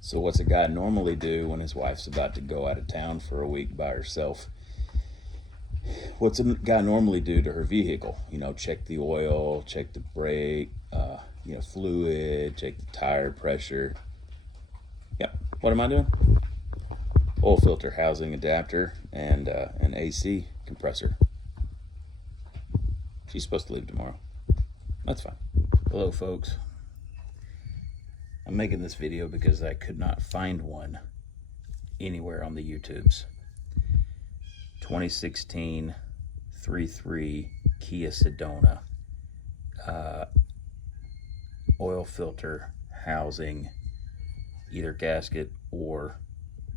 So what's a guy normally do when his wife's about to go out of town for a week by herself? What's a guy normally do to her vehicle? Check the oil, check the brake, fluid, check the tire pressure. Yeah, what am I doing? Oil filter housing adapter and an AC compressor. She's supposed to leave tomorrow. That's fine. Hello, folks. I'm making this video because I could not find one anywhere on the YouTubes. 2016 3.3 Kia Sedona oil filter housing, either gasket or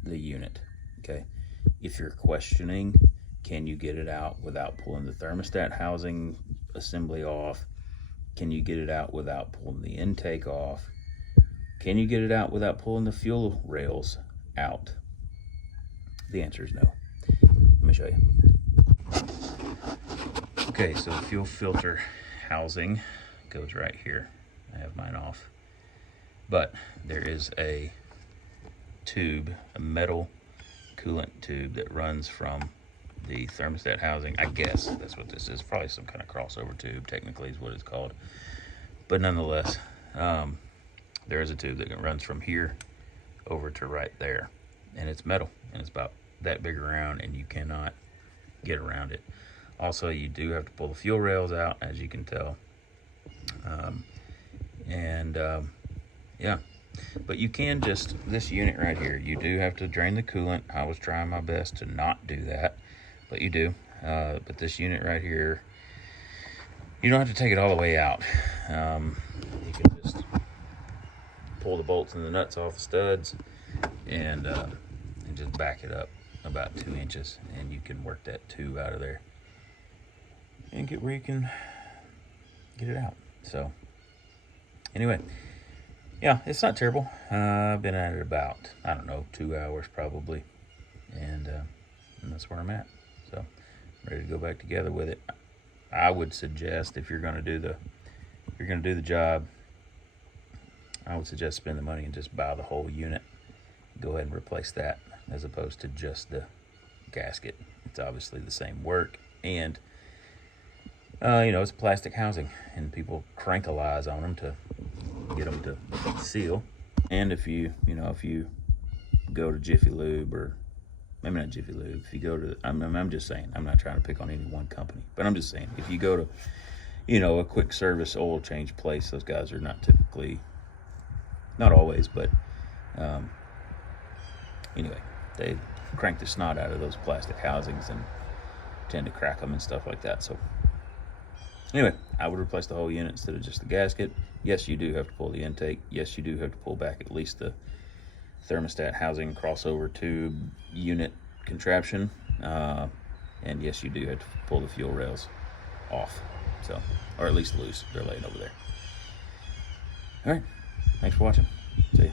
the unit. Okay, if you're questioning, can you get it out without pulling the thermostat housing assembly off? Can you get it out without pulling the intake off? Can you get it out without pulling the fuel rails out? The answer is no. Let me show you. Okay, so the fuel filter housing goes right here. I have mine off. But there is a tube, a metal coolant tube that runs from the thermostat housing. I guess that's what this is. Probably some kind of crossover tube, technically is what it's called. But nonetheless, there is a tube that runs from here over to right there. And it's metal, and it's about that big around, and you cannot get around it. Also, you do have to pull the fuel rails out, as you can tell. Yeah, but you can just, this unit right here, you do have to drain the coolant. I was trying my best to not do that, but you do. But this unit right here, you don't have to take it all the way out. You can just pull the bolts and the nuts off the studs and just back it up about 2 inches, and you can work that tube out of there and get where you can get it out. So anyway, yeah, it's not terrible. I've been at it about, I don't know, 2 hours probably, and that's where I'm at. So I'm ready to go back together with it. I would suggest, if you're going to do the job, I would suggest spend the money and just buy the whole unit. Go ahead and replace that as opposed to just the gasket. It's obviously the same work, and it's plastic housing, and people crankleize on them to get them to seal. And if you go to Jiffy Lube, or maybe not Jiffy Lube, if you go to, I'm just saying, I'm not trying to pick on any one company, but I'm just saying, if you go to, a quick service oil change place, those guys are not typically, not always, but anyway, they crank the snot out of those plastic housings and tend to crack them and stuff like that. So anyway, I would replace the whole unit instead of just the gasket. Yes, you do have to pull the intake. Yes, you do have to pull back at least the thermostat housing crossover tube unit contraption. And yes, you do have to pull the fuel rails off. So, or at least loose. They're laying over there. All right. Thanks for watching. See ya.